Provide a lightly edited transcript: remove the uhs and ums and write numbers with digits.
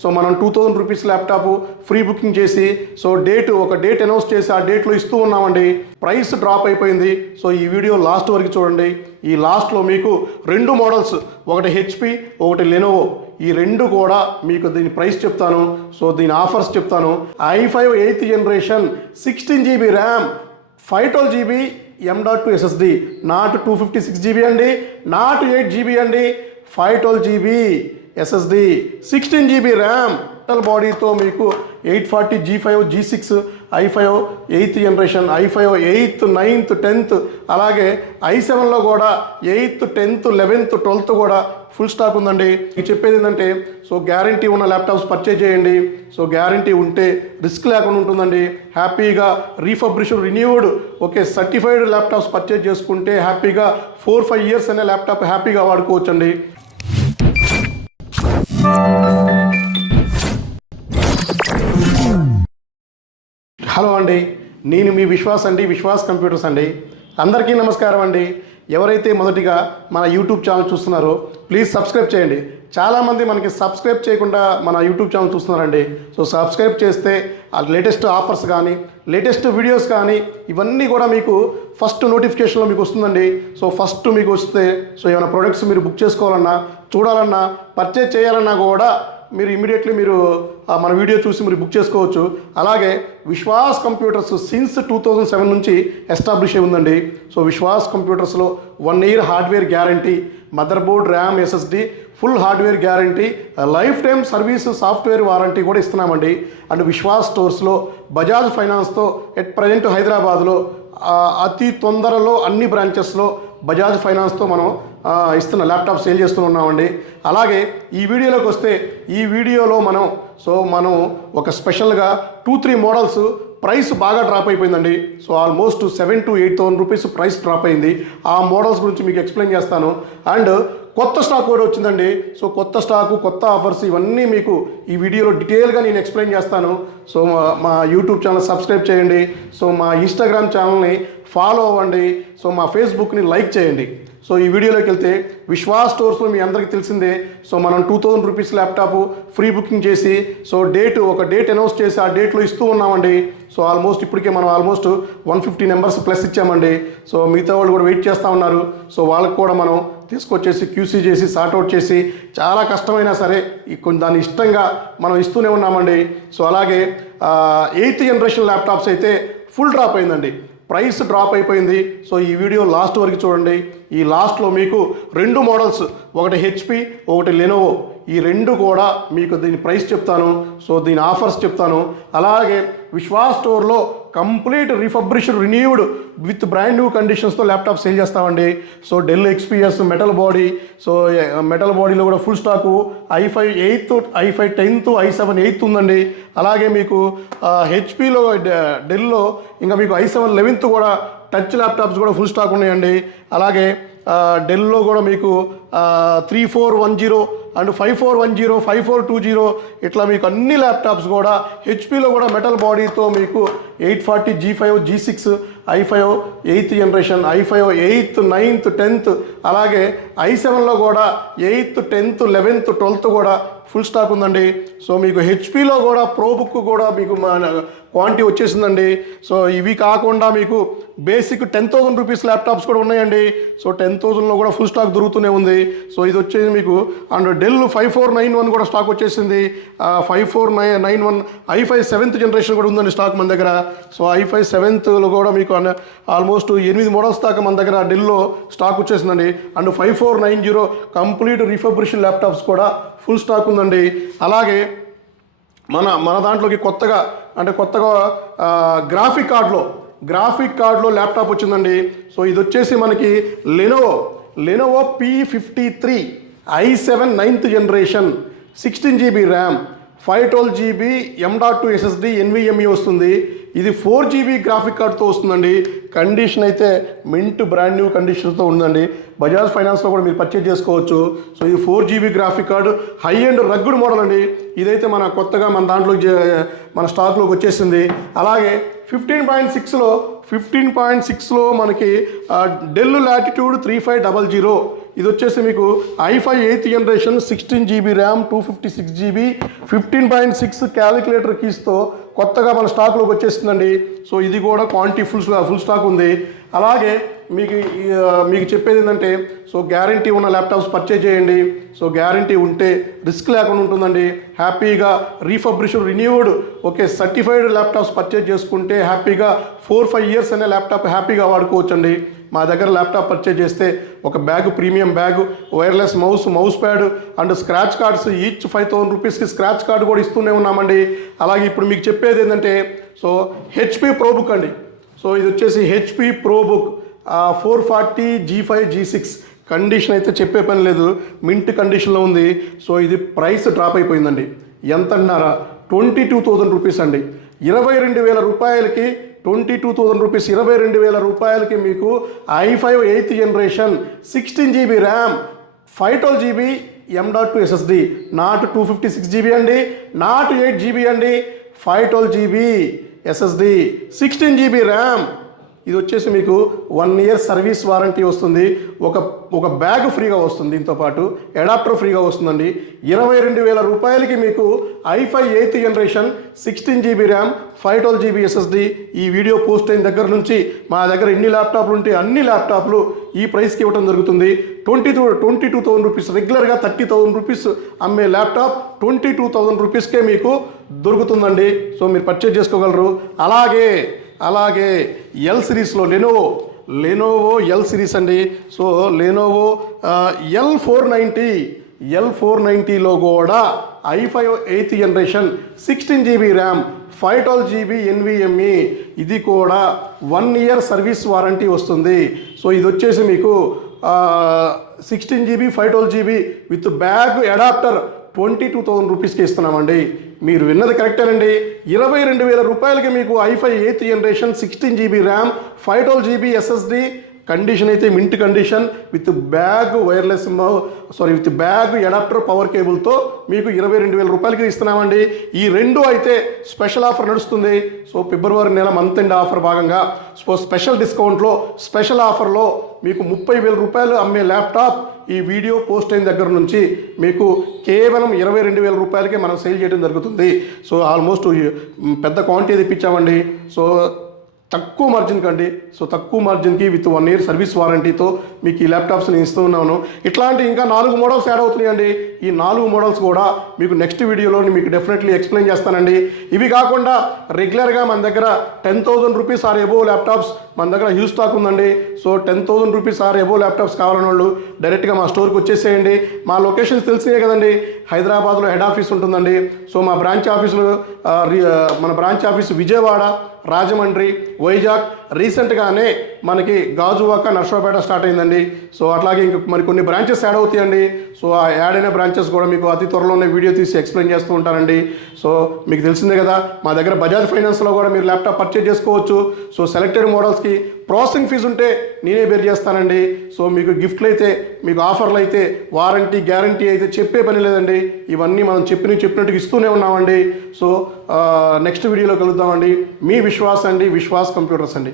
So మనం 2000 rupees laptop free booking చేసి so ఒక డేట్ అనౌన్స్ చేసి ఆ డేట్లో ఇస్తూ ఉన్నామండి. ప్రైస్ డ్రాప్ అయిపోయింది. సో ఈ వీడియో లాస్ట్ వరకు చూడండి. ఈ లాస్ట్లో మీకు 2 మోడల్స్, ఒకటి హెచ్పి, ఒకటి లెనోవో, ఈ 2 కూడా మీకు దీని ప్రైస్ చెప్తాను. సో దీని ఆఫర్స్ చెప్తాను. i5 8th generation 16 GB RAM, 512 GB M.2 SSD, not 256 GB అండి, నాట్ 8 GB అండి, 512 GB SSD, 16 GB RAM, metal బాడీతో మీకు 840 G5 G6 i5 8th generation, i5 8th 9th 10th, అలాగే i7లో కూడా 8th 10th 11th 12th కూడా full stock ఉందండి. మీకు చెప్పేది ఏంటంటే సో గ్యారంటీ ఉన్న ల్యాప్టాప్స్ పర్చేజ్ చేయండి. సో గ్యారంటీ ఉంటే రిస్క్ లేకుండా ఉంటుందండి. హ్యాపీగా refurbished, renewed, okay certified laptops purchase చేసుకుంటే హ్యాపీగా 4-5 years అనే ల్యాప్టాప్ హ్యాపీగా వాడుకోవచ్చండి. హలో అండి, నేను మీ విశ్వాస్ అండి, విశ్వాస్ కంప్యూటర్స్ అండి. అందరికీ నమస్కారం అండి. ఎవరైతే మొదటిగా మన యూట్యూబ్ ఛానల్ చూస్తున్నారో ప్లీజ్ సబ్స్క్రైబ్ చేయండి. చాలామంది మనకి సబ్స్క్రైబ్ చేయకుండా మన యూట్యూబ్ ఛానల్ చూస్తున్నారండి. సో సబ్స్క్రైబ్ చేస్తే ఆ లేటెస్ట్ ఆఫర్స్ కానీ, లేటెస్ట్ వీడియోస్ కానీ ఇవన్నీ కూడా మీకు ఫస్ట్ నోటిఫికేషన్లో మీకు వస్తుందండి. సో ఫస్ట్ మీకు వస్తే సో ఏమైనా ప్రొడక్ట్స్ మీరు బుక్ చేసుకోవాలన్నా, చూడాలన్నా, పర్చేజ్ చేయాలన్నా కూడా మీరు ఇమీడియట్లీ మీరు మన వీడియో చూసి మీరు బుక్ చేసుకోవచ్చు. అలాగే విశ్వాస్ కంప్యూటర్స్ సిన్స్ 2007 నుంచి ఎస్టాబ్లిష్ అయి ఉందండి. సో విశ్వాస్ కంప్యూటర్స్లో 1 year hardware guarantee, motherboard, RAM, SSD, full hardware guarantee, lifetime service software warranty కూడా ఇస్తున్నామండి. అండ్ విశ్వాస్ స్టోర్స్లో బజాజ్ ఫైనాన్స్తో ఎట్ ప్రజెంట్ హైదరాబాద్లో అతి తొందరలో అన్ని బ్రాంచెస్లో బజాజ్ ఫైనాన్స్తో మనం ఇస్తున్న ల్యాప్టాప్ సేల్ చేస్తూ ఉన్నామండి. అలాగే ఈ వీడియోలోకి వస్తే ఈ వీడియోలో మనం ఒక స్పెషల్గా 2-3 మోడల్స్ ప్రైస్ బాగా డ్రాప్ అయిపోయిందండి. So almost 7,000 to 8,000 rupees price drop అయింది. ఆ మోడల్స్ గురించి మీకు ఎక్స్ప్లెయిన్ చేస్తాను. అండ్ కొత్త స్టాక్ కూడా వచ్చిందండి. సో కొత్త స్టాకు, కొత్త ఆఫర్స్ ఇవన్నీ మీకు ఈ వీడియోలో డీటెయిల్గా నేను ఎక్స్ప్లెయిన్ చేస్తాను. సో మా యూట్యూబ్ ఛానల్ సబ్స్క్రైబ్ చేయండి. సో మా ఇన్స్టాగ్రామ్ ఛానల్ని ఫాలో అవ్వండి. సో మా ఫేస్బుక్ని లైక్ చేయండి. సో ఈ వీడియోలోకి వెళ్తే విశ్వాస్ స్టోర్స్లో మీ అందరికీ తెలిసిందే. సో మనం 2000 రూపీస్ ల్యాప్టాప్ ఫ్రీ బుకింగ్ చేసి సో ఒక డేట్ అనౌన్స్ చేసి ఆ డేట్లో ఇస్తూ ఉన్నామండి. సో ఇప్పటికే మనం 150 నెంబర్స్ ప్లస్ ఇచ్చామండి. సో మిగతా వాళ్ళు కూడా వెయిట్ చేస్తూ ఉన్నారు. సో వాళ్ళకి కూడా మనం తీసుకొచ్చేసి క్యూసీ చేసి సార్ట్అవుట్ చేసి చాలా కష్టమైనా సరే దాన్ని ఇష్టంగా మనం ఇస్తూనే ఉన్నామండి. సో అలాగే 8th జనరేషన్ ల్యాప్టాప్స్ అయితే ఫుల్ డ్రాప్ అయిందండి, ప్రైస్ డ్రాప్ అయిపోయింది. సో ఈ వీడియో లాస్ట్ వరకు చూడండి. ఈ లాస్ట్లో మీకు 2 మోడల్స్, ఒకటి హెచ్పి, ఒకటి లెనోవో, ఈ 2 కూడా మీకు దీని ప్రైస్ చెప్తాను. సో దీని ఆఫర్స్ చెప్తాను. అలాగే విశ్వాస్ స్టోర్లో complete refurbished, renewed with brand new కండిషన్స్తో ల్యాప్టాప్ సేల్ చేస్తామండి. So Dell XPS metal body, so metal బాడీలో కూడా full stack i5 8th, i5 10th, i7 8th ఉందండి. అలాగే మీకు హెచ్పిలో, డెల్లో ఇంకా మీకు i7 11th కూడా టచ్ ల్యాప్టాప్స్ కూడా ఫుల్ స్టాక్ ఉన్నాయండి. అలాగే డెల్లో కూడా మీకు 3410 అండ్ 5410, 5420 ఇట్లా మీకు అన్ని ల్యాప్టాప్స్ కూడా, హెచ్పిలో కూడా మెటల్ బాడీతో మీకు 840 G5 G6 i5 8th generation, i5 8th 9th 10th, అలాగే i7లో కూడా 8th 10th 11th 12th కూడా ఫుల్ స్టాక్ ఉందండి. సో మీకు హెచ్పిలో కూడా ప్రో బుక్ కూడా మీకు క్వాంటిటీ వచ్చేసిందండి. సో ఇవి కాకుండా మీకు బేసిక్ 10,000 రూపీస్ ల్యాప్టాప్స్ కూడా ఉన్నాయండి. సో 10,000లో కూడా ఫుల్ స్టాక్ దొరుకుతూనే ఉంది. సో ఇది వచ్చేసి మీకు అండ్ డెల్ 5491 కూడా స్టాక్ వచ్చేసింది. 5491 i5 7th జనరేషన్ కూడా ఉందండి స్టాక్ మన దగ్గర. సో i5 7thలో కూడా మీకు ఆల్మోస్ట్ 8 మోడల్స్ దాకా మన దగ్గర డెల్లో స్టాక్ వచ్చేసిందండి. అండ్ 5490 కంప్లీట్ రీఫబ్రిష్డ్ ల్యాప్టాప్స్ కూడా ఫుల్ స్టాక్ ఉందండి. అలాగే మన దాంట్లోకి కొత్తగా గ్రాఫిక్ కార్డ్లో ల్యాప్టాప్ వచ్చిందండి. సో ఇది వచ్చేసి మనకి Lenovo P53 i7 9th generation, 16 GB RAM, 512 GB M.2 SSD NVMe వస్తుంది. ఇది 4 GB గ్రాఫిక్ కార్డ్తో వస్తుందండి. కండిషన్ అయితే మింట్ బ్రాండ్ న్యూ కండిషన్స్తో ఉందండి. బజాజ్ ఫైనాన్స్లో కూడా మీరు పర్చేజ్ చేసుకోవచ్చు. సో ఇది 4 GB graphic card, high and rugged model అండి. ఇదైతే కొత్తగా మన దాంట్లో మన స్టాక్లోకి వచ్చేసింది. అలాగే 15.6లో మనకి డెల్ లాటిట్యూడ్ 3500 ఇది వచ్చేసి మీకు i5 8th generation 16 GB RAM 256 GB 15.6 calculator కీస్తో కొత్తగా మన స్టాక్లోకి వచ్చేస్తుందండి. సో ఇది కూడా క్వాంటిటీ ఫుల్ స్టాక్ ఉంది. అలాగే మీకు చెప్పేది ఏంటంటే సో గ్యారంటీ ఉన్న ల్యాప్టాప్స్ పర్చేజ్ చేయండి. సో గ్యారంటీ ఉంటే రిస్క్ లేకుండా ఉంటుందండి. హ్యాపీగా refurbished renewed certified laptops purchase చేసుకుంటే హ్యాపీగా 4-5 years అనే ల్యాప్టాప్ హ్యాపీగా వాడుకోవచ్చండి. మా దగ్గర ల్యాప్టాప్ పర్చేజ్ చేస్తే ఒక bag, premium bag, wireless mouse pad and scratch cards each 5,000 రూపీస్కి స్క్రాచ్ కార్డు కూడా ఇస్తూనే ఉన్నామండి. అలాగే ఇప్పుడు మీకు చెప్పేది ఏంటంటే సో హెచ్పి ప్రోబుక్ అండి. సో ఇది వచ్చేసి HP ProBook 440 G5 G6 condition అయితే చెప్పే పని లేదు, మింట్ కండిషన్లో ఉంది. సో ఇది ప్రైస్ డ్రాప్ అయిపోయిందండి. ఎంత అన్నారా? 22,000 రూపీస్ అండి. 22,000 రూపాయలకి 22,000 రూపీస్, 22,000 రూపాయలకి మీకు i5 8th generation 16 GB RAM 512 GB M.2 SSD, not 256 GB అండి, నాట్ 8 GB అండి, 512 GB SSD 16 GB ర్యామ్. ఇది వచ్చేసి మీకు 1 year సర్వీస్ వారంటీ వస్తుంది. ఒక బ్యాగ్ ఫ్రీగా వస్తుంది, దీంతో పాటు అడాప్టర్ ఫ్రీగా వస్తుందండి. 22,000 రూపాయలకి మీకు i5 8th generation 16 GB RAM 512 GB SSD. ఈ వీడియో పోస్ట్ అయిన దగ్గర నుంచి మా దగ్గర ఎన్ని ల్యాప్టాప్లు ఉంటే అన్ని ల్యాప్టాప్లు ఈ ప్రైస్కి ఇవ్వడం జరుగుతుంది. 22,000 రూపీస్, రెగ్యులర్గా 30,000 రూపీస్ అమ్మే ల్యాప్టాప్ 22,000 రూపీస్కే మీకు దొరుకుతుందండి. సో మీరు పర్చేజ్ చేసుకోగలరు. అలాగే ఎల్ సిరీస్లో లెనోవో ఎల్ సిరీస్ అండి. సో లెనోవో L490లో కూడా i5 8th generation 16 GB RAM 512 GB NVMe, ఇది కూడా 1 year సర్వీస్ వారంటీ వస్తుంది. సో ఇది వచ్చేసి మీకు 16 GB 512 GB with bag adapter 22,000 రూపీస్కి ఇస్తున్నామండి. మీరు విన్నది కరెక్టేనండి. 22,000 రూపాయలకి మీకు i5 8th generation 16 GB RAM 512 GB SSD, condition అయితే mint condition, with bag with bag adapter power కేబుల్తో మీకు 22,000 రూపాయలకి ఇస్తున్నామండి. ఈ రెండు అయితే స్పెషల్ ఆఫర్ నడుస్తుంది. సో ఫిబ్రవరి నెల మంత్ ఎండ్ ఆఫర్ భాగంగా స్పెషల్ డిస్కౌంట్లో స్పెషల్ ఆఫర్లో మీకు 30,000 రూపాయలు అమ్మే ల్యాప్టాప్ ఈ వీడియో పోస్ట్ అయిన దగ్గర నుంచి మీకు కేవలం 22,000 రూపాయలకే మనం సేల్ చేయడం జరుగుతుంది. సో ఆల్మోస్ట్ పెద్ద క్వాంటిటీ తెప్పించామండి. సో తక్కువ మార్జిన్ కండి. సో తక్కువ మార్జిన్కి విత్ 1 year సర్వీస్ వారంటీతో మీకు ఈ ల్యాప్టాప్స్ నేను ఇస్తూ ఉన్నాను. ఇట్లాంటి ఇంకా 4 మోడల్స్ యాడ్ అవుతున్నాయండి. ఈ 4 మోడల్స్ కూడా మీకు నెక్స్ట్ వీడియోలో మీకు డెఫినెట్లీ ఎక్స్ప్లెయిన్ చేస్తానండి. ఇవి కాకుండా రెగ్యులర్గా మన దగ్గర 10,000 రూపీస్ ఆర్ ఎబో ల్యాప్టాప్స్ మన దగ్గర హ్యూజ్ స్టాక్ ఉందండి. So 10,000 rupees or above laptops కావాలని వాళ్ళు డైరెక్ట్గా మా స్టోర్కి వచ్చేసేయండి. మా లొకేషన్స్ తెలిసినాయి కదండి. హైదరాబాద్లో హెడ్ ఆఫీస్ ఉంటుందండి. సో మన బ్రాంచ్ ఆఫీసు విజయవాడ, రాజమండ్రి, వైజాగ్, రీసెంట్గానే మనకి గాజువాక, నర్సరావుపేట స్టార్ట్ అయిందండి. సో అట్లాగే ఇంక మరి కొన్ని బ్రాంచెస్ యాడ్ అవుతాయండి. సో ఆ యాడ్ అయిన బ్రాంచెస్ కూడా మీకు అతి త్వరలోనే వీడియో తీసి ఎక్స్ప్లెయిన్ చేస్తూ ఉంటానండి. సో మీకు తెలిసిందే కదా, మా దగ్గర బజాజ్ ఫైనాన్స్లో కూడా మీరు ల్యాప్టాప్ పర్చేజ్ చేసుకోవచ్చు. సో సెలెక్టెడ్ మోడల్స్కి ప్రాసెసింగ్ ఫీజు ఉంటే నేనే బేర్ చేస్తానండి. సో మీకు గిఫ్ట్లు అయితే, మీకు ఆఫర్లు అయితే, వారంటీ గ్యారంటీ అయితే చెప్పే పని లేదండి. ఇవన్నీ మనం చెప్పినట్టుగా ఇస్తూనే ఉన్నామండి. సో నెక్స్ట్ వీడియోలో కలుద్దామండి. మీ విశ్వాస్ అండి, విశ్వాస్ కంప్యూటర్స్ అండి.